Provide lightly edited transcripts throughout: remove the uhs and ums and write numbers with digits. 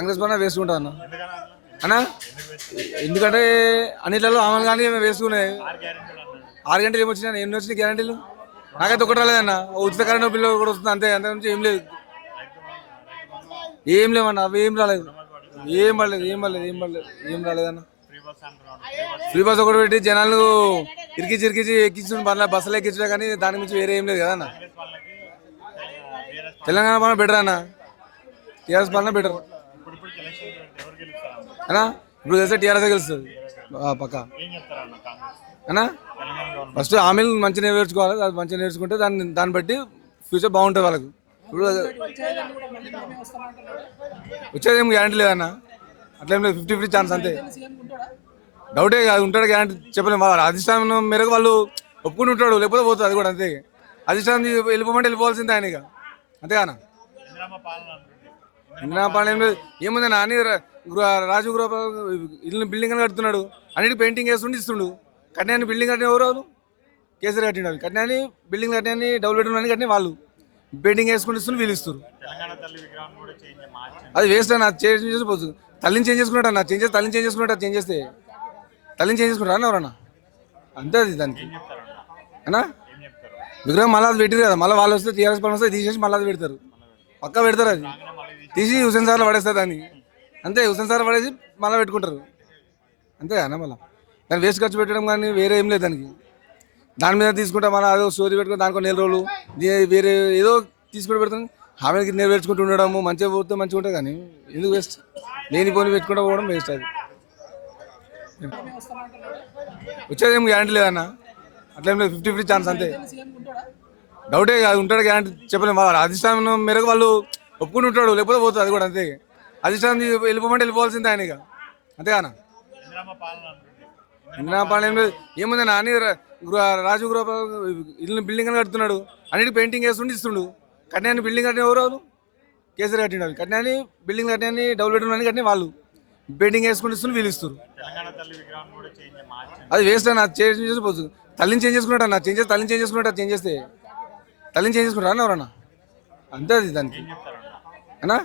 కాంగ్రెస్ పైన వేసుకుంటా అన్న అన్నా ఎందుకంటే అన్నిట్లలో అమలు కానీ వేసుకున్నాయి 6 గంటలు ఏమొచ్చినాయి ఎన్ని వచ్చినాయి గ్యారంటీలు నాకైతే ఒకటి రాలేదన్న ఉచిత కరెంట్ బిల్లు కూడా వస్తుంది అంతే అంత నుంచి ఏం లేదు ఏం లేవన్న అవి ఏం రాలేదు ఏం రాలేదన్న ఫ్రీ బస్ ఒకటి పెట్టి జనాలు ఇరికించి ఎక్కించు బస్సులు ఎక్కించడం కానీ దాని నుంచి వేరే ఏం లేదు కదన్న తెలంగాణ పాలన బెటర్ అన్న టీఆర్ఎస్ పాలన బెటర్ అన్నా ఇప్పుడు తెలిస్తే టీఆర్ఎస్ గెలుస్తుంది పక్క అన్నా ఫస్ట్ హామీలు మంచిగా నేర్చుకోవాలి అది మంచిగా నేర్చుకుంటే దాన్ని బట్టి ఫ్యూచర్ బాగుంటుంది వాళ్ళకు ఇప్పుడు వచ్చేది ఏం గ్యారంటీ లేదన్న అట్లేం లేదు 50-50 ఛాన్స్ అంతే డౌటే కాదు ఉంటాడు గ్యారంటీ చెప్పలేము అధిష్టానం మేరకు వాళ్ళు ఒప్పుకుని ఉంటాడు లేకపోతే పోతుంది అది కూడా అంతే అధిష్టానం వెళ్ళిపోమంటే వెళ్ళిపోవాల్సిందే ఆయన ఇక అంతేగానా ఇందిరా పాలన ఏం లేదు ఏముందన్నా అని రాజు గృహ ఇల్లు బిల్డింగ్ అని కడుతున్నాడు అన్నిటి పెయింటింగ్ వేస్తుండి ఇస్తుండు కట్నాన్ని బిల్డింగ్ కట్టిన ఎవరు వాళ్ళు కేసీఆర్ కట్టినాడు కట్నాన్ని బిల్డింగ్ కట్టినాన్ని డబుల్ బెడ్రూమ్ అని కట్టిన వాళ్ళు పెయింటింగ్ వేసుకుంటూ ఇస్తుండు వీళ్ళు ఇస్తారు అది వేస్ట్ అన్న చేంజ్ చేసుకోవచ్చు తల్లిని చేంజ్ చేసుకున్నట్టు అన్న తల్లిని చేంజ్ చేసుకున్నట్టు చేంజ్ చేస్తే తల్లిని చేంజ్ చేసుకుంటారా అన్న ఎవరన్నా అంతే అది దానికి అన్నా విగ్రహం మళ్ళీ అది పెట్టారు కదా మళ్ళీ వాళ్ళు వస్తే టీఆర్ఎస్ పాలన వస్తే తీసేసి మళ్ళీ అది పెడతారు పక్కా పెడతారు అది తీసి హుసేన్ సార్లో పడేస్తారు దాన్ని అంతే హుసేన్ సార్ పడేసి మళ్ళీ పెట్టుకుంటారు అంతే అన్న మళ్ళీ దాన్ని వేస్ట్ ఖర్చు పెట్టడం కానీ వేరే ఏం లేదు దానికి దాని మీద తీసుకుంటే మళ్ళీ అదో స్టోరీ పెట్టుకుని దానికో 4 రోజులు వేరే ఏదో తీసుకుంటూ పెడతాం హామీకి నెరవేర్చుకుంటూ ఉండడము మంచిగా పోతే మంచిగా ఉంటుంది కానీ ఎందుకు వేస్ట్ లేని పోని పెట్టుకుంటూ పోవడం వేస్ట్ అది వచ్చేది ఏం గ్యారంటీ లేదన్న అట్లేం లేదు 50-50 ఛాన్స్ అంతే డౌటే కాదు ఉంటాడు గ్యారంటీ చెప్పలేము అధిష్టానం మేరకు వాళ్ళు ఒప్పుకుని ఉంటాడు లేకపోతే పోతుంది అది కూడా అంతే అధిష్టానం వెళ్ళిపోమంటే వెళ్ళిపోవాల్సిందే ఆయన ఇక అంతేగానా ఇందిరా పాలన ఏం లేదు ఏముందన్నా అని రాజు గృహ ఇల్లు బిల్డింగ్ అని కడుతున్నాడు అన్నిటి పెయింటింగ్ వేస్తుండి ఇస్తుండు కట్నాన్ని బిల్డింగ్ కట్టిన ఎవరు వాళ్ళు కేసీఆర్ కట్టినాడు కట్నాన్ని బిల్డింగ్ కట్టినాన్ని డబుల్ బెడ్రూమ్ అని కట్టిన వాళ్ళు పెయింటింగ్ వేసుకుంటూ ఇస్తుండు వీళ్ళు ఇస్తారు అది వేస్ట్ అన్న చేంజ్ చేసుకోవచ్చు తల్లిని చేంజ్ చేసుకున్నట్టు అన్న తల్లిని చేంజ్ చేసుకున్నట్టు చేంజ్ చేస్తే తల్లిని చేంజ్ చేసుకుంటారా అన్న ఎవరన్నా అంతే అది దానికి అన్నా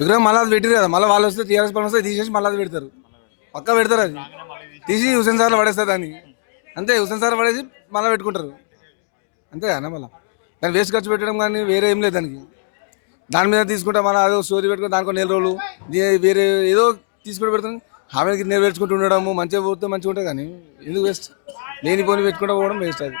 విగ్రహం మళ్ళీ అది పెట్టారు కదా మళ్ళీ వాళ్ళు వస్తే టీఆర్ఎస్ పాలన వస్తే తీసేసి మళ్ళీ అది పెడతారు పక్కా పెడతారు అది తీసి హుసేన్ సార్లో పడేస్తారు దాన్ని అంతే హుసేన్ సార్ పడేసి మళ్ళీ పెట్టుకుంటారు అంతే అన్న మళ్ళీ దాన్ని వేస్ట్ ఖర్చు పెట్టడం కానీ వేరే ఏం లేదు దానికి దాని మీద తీసుకుంటే మళ్ళీ అదో స్టోరీ పెట్టుకుని దానికో 4 రోజులు వేరే ఏదో తీసుకుంటూ పెడతాం హామీకి నెరవేర్చుకుంటూ ఉండడము మంచిగా పోతే మంచిగా ఉంటుంది కానీ ఎందుకు వేస్ట్ లేని పోని పెట్టుకుంటూ పోవడం వేస్ట్ అది